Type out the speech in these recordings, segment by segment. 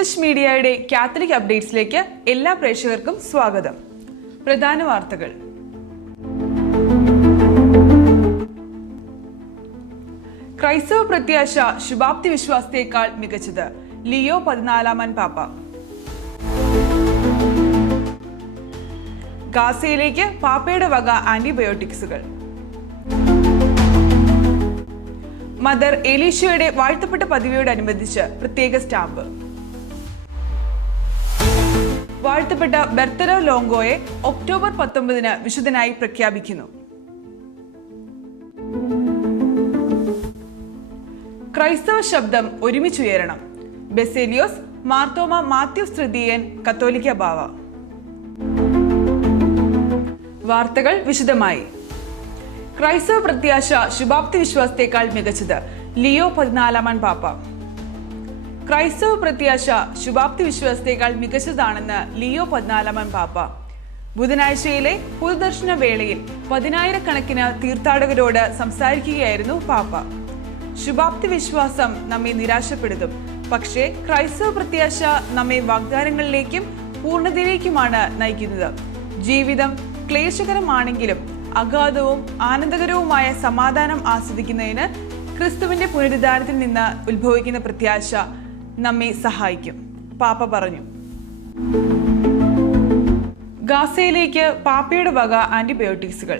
S മീഡിയയുടെ Catholic അപ്ഡേറ്റ്സിലേക്ക് എല്ലാ പ്രേക്ഷകർക്കും സ്വാഗതം. പ്രധാന വാർത്തകൾ. ക്രൈസ്തവ പ്രത്യാശ ശുഭാപ്തി വിശ്വാസത്തേക്കാൾ മികച്ചത്, ലിയോ 14 പാപ്പ. ഗാസയിലേക്ക് പാപ്പയുടെ വക ആന്റിബയോട്ടിക്സുകൾ. മദർ എലീഷയുടെ വാഴ്ത്തപ്പെട്ട പദവിയോടനുബന്ധിച്ച് പ്രത്യേക സ്റ്റാമ്പ്. വാഴ്ത്തപ്പെട്ട ബെർത്തലോ ലോങ്കോയെ ഒക്ടോബർ 19 വിശുദ്ധനായി പ്രഖ്യാപിക്കുന്നു. ക്രൈസ്തവ ശബ്ദം ഒരുമിച്ചുയരണം. ബെസേലിയോസ് മാർത്തോമ മാത്യൂസ് തൃതീയൻ കത്തോലിക്ക ബാവ. വാർത്തകൾ വിശദമായി. ക്രൈസ്തവ പ്രത്യാശ ശുഭാപ്തി വിശ്വാസത്തേക്കാൾ മികച്ചത്, ലിയോ 14 പാപ്പ. ക്രൈസ്തവ പ്രത്യാശ ശുഭാപ്തി വിശ്വാസത്തേക്കാൾ മികച്ചതാണെന്ന് ലിയോ 14 പാപ്പ ബുധനാഴ്ചയിലെ പൊതുദർശന വേളയിൽ 10,000-കണക്കിന് തീർത്ഥാടകരോട് സംസാരിക്കുകയായിരുന്നു പാപ്പ. ശുഭാപ്തി വിശ്വാസം നമ്മെ നിരാശപ്പെടുത്തും, പക്ഷേ ക്രൈസ്തവ പ്രത്യാശ നമ്മെ വാഗ്ദാനങ്ങളിലേക്കും പൂർണ്ണതയിലേക്കുമാണ് നയിക്കുന്നത്. ജീവിതം ക്ലേശകരമാണെങ്കിലും അഗാധവും ആനന്ദകരവുമായ സമാധാനം ആസ്വദിക്കുന്നതിന് ക്രിസ്തുവിന്റെ പുനരുദ്ധാനത്തിൽ നിന്ന് ഉത്ഭവിക്കുന്ന പ്രത്യാശ നമ്മെ സഹായിക്കും, പാപ്പ പറഞ്ഞു. ഗാസയിലേക്ക് പാപ്പയുടെ വക ആന്റിബയോട്ടിക്സുകൾ.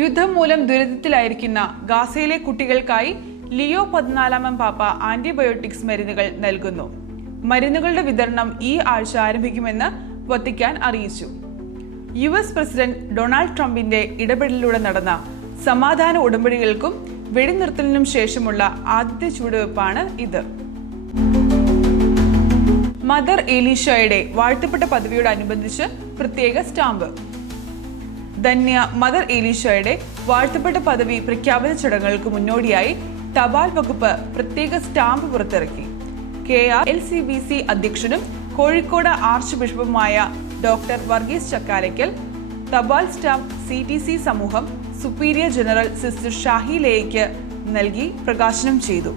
യുദ്ധം മൂലം ദുരിതത്തിലായിരിക്കുന്ന ഗാസയിലെ കുട്ടികൾക്കായി ലിയോ 14 പാപ്പ ആന്റിബയോട്ടിക്സ് മരുന്നുകൾ നൽകുന്നു. മരുന്നുകളുടെ വിതരണം ഈ ആഴ്ച ആരംഭിക്കുമെന്ന് വത്തിക്കാൻ അറിയിച്ചു. US പ്രസിഡന്റ് ഡൊണാൾഡ് ട്രംപിന്റെ ഇടപെടലിലൂടെ നടന്ന സമാധാന ഉടമ്പടികൾക്കും വെടിനിർത്തലിനും ശേഷമുള്ള ആദ്യത്തെ ചുവടുവെപ്പാണ് ഇത്. മദർ എലീഷയുടെ വാഴ്ത്തപ്പെട്ട പദവിയോടനുബന്ധിച്ച് പ്രത്യേക സ്റ്റാമ്പ്. ധന്യ മദർ എലീഷയുടെ വാഴ്ത്തപ്പെട്ട പദവി പ്രഖ്യാപന ചടങ്ങുകൾക്ക് മുന്നോടിയായി തപാൽ വകുപ്പ് പ്രത്യേക സ്റ്റാമ്പ് പുറത്തിറക്കി. KRLCBC അധ്യക്ഷനും കോഴിക്കോട് ആർച്ച് ബിഷപ്പുമായ ഡോക്ടർ വർഗീസ് ചക്കാലയ്ക്കൽ തപാൽ സ്റ്റാമ്പ് CTC സമൂഹം സുപ്പീരിയർ ജനറൽ സിസ്റ്റർ ഷാഹി ലേയ്ക്ക് നൽകി പ്രകാശനം ചെയ്തു.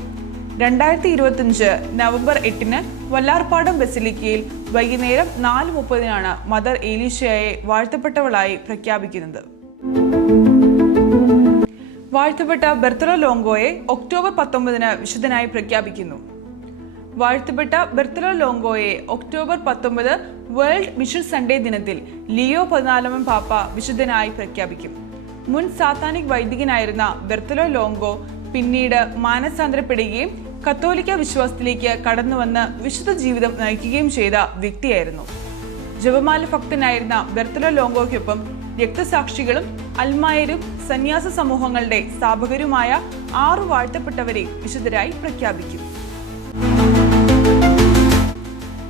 2025 നവംബർ 8 വല്ലാർപാടം ബസിലിക്കയിൽ വൈകുന്നേരം 4:30 മദർ എലീഷയെ വാഴ്ത്തപ്പെട്ടവളായി പ്രഖ്യാപിക്കുന്നത്. വാഴ്ത്തപ്പെട്ട ബെർത്തലോ ലോങ്കോയെ ഒക്ടോബർ 19 വിശുദ്ധനായി പ്രഖ്യാപിക്കുന്നു. വാഴ്ത്തപ്പെട്ട ബെർത്തലോ ലോങ്കോയെ ഒക്ടോബർ 19 വേൾഡ് മിഷൻ സൺഡേ ദിനത്തിൽ ലിയോ 14 പാപ്പ വിശുദ്ധനായി പ്രഖ്യാപിക്കും. മുൻ സാത്താനിക് വൈദികനായിരുന്ന ബെർത്തലോ ലോങ്കോ പിന്നീട് മാനസാന്തരപ്പെടുകയും കത്തോലിക്ക വിശ്വാസത്തിലേക്ക് കടന്നുവന്ന് വിശുദ്ധ ജീവിതം നയിക്കുകയും ചെയ്ത വ്യക്തിയായിരുന്നു. ജപമാല ഭക്തനായിരുന്ന ബെർത്തലോ ലോങ്കോയ്ക്കൊപ്പം രക്തസാക്ഷികളും അൽമായരും സന്യാസ സമൂഹങ്ങളുടെ സ്ഥാപകരുമായ 6 വാഴ്ത്തപ്പെട്ടവരെ വിശുദ്ധരായി പ്രഖ്യാപിക്കും.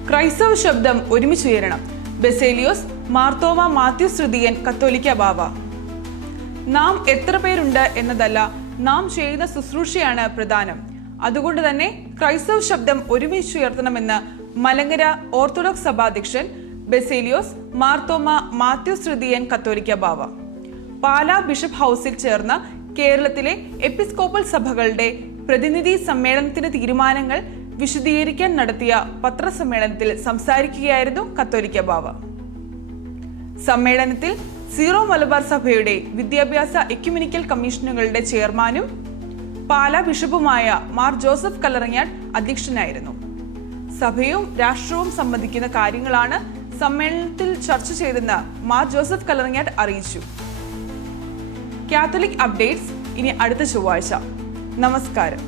ക്രൈസ്തവ ശബ്ദം ഒരുമിച്ചുയരണം. ബെസേലിയോസ് മാർത്തോമ മാത്യൂസ് തൃതീയൻ കത്തോലിക്ക ബാവ. നാം എത്ര പേരുണ്ട് എന്നതല്ല, നാം ചെയ്യുന്ന ശുശ്രൂഷയാണ് പ്രധാനം. അതുകൊണ്ട് തന്നെ ക്രൈസ്തവ ശബ്ദം ഒരുമിച്ചുയർത്തണമെന്ന് മലങ്കര ഓർത്തഡോക്സ് സഭാധ്യക്ഷൻ ബെസേലിയോസ് മാർത്തോമ മാത്യൂസ് തൃതീയൻ കത്തോലിക്ക ബാവ പാലാ ബിഷപ്പ് ഹൗസിൽ ചേർന്ന കേരളത്തിലെ എപ്പിസ്കോപ്പൽ സഭകളുടെ പ്രതിനിധി സമ്മേളനത്തിന്റെ തീരുമാനങ്ങൾ വിശദീകരിക്കാൻ നടത്തിയ പത്രസമ്മേളനത്തിൽ സംസാരിക്കുകയായിരുന്നു കത്തോലിക്ക ബാവ. സമ്മേളനത്തിൽ സീറോ മലബാർ സഭയുടെ വിദ്യാഭ്യാസ എക്യുമെനിക്കൽ കമ്മീഷനുകളുടെ ചെയർമാനും പാലാ ബിഷപ്പുമായ മാർ ജോസഫ് കല്ലറങ്ങാട്ട് അധ്യക്ഷനായിരുന്നു. സഭയും രാഷ്ട്രവും സംബന്ധിക്കുന്ന കാര്യങ്ങളാണ് സമ്മേളനത്തിൽ ചർച്ച ചെയ്തെന്ന് മാർ ജോസഫ് കല്ലറങ്ങാട്ട് അറിയിച്ചു. കാത്തലിക് അപ്ഡേറ്റ്സ് ഇനി അടുത്ത ചൊവ്വാഴ്ച. നമസ്കാരം.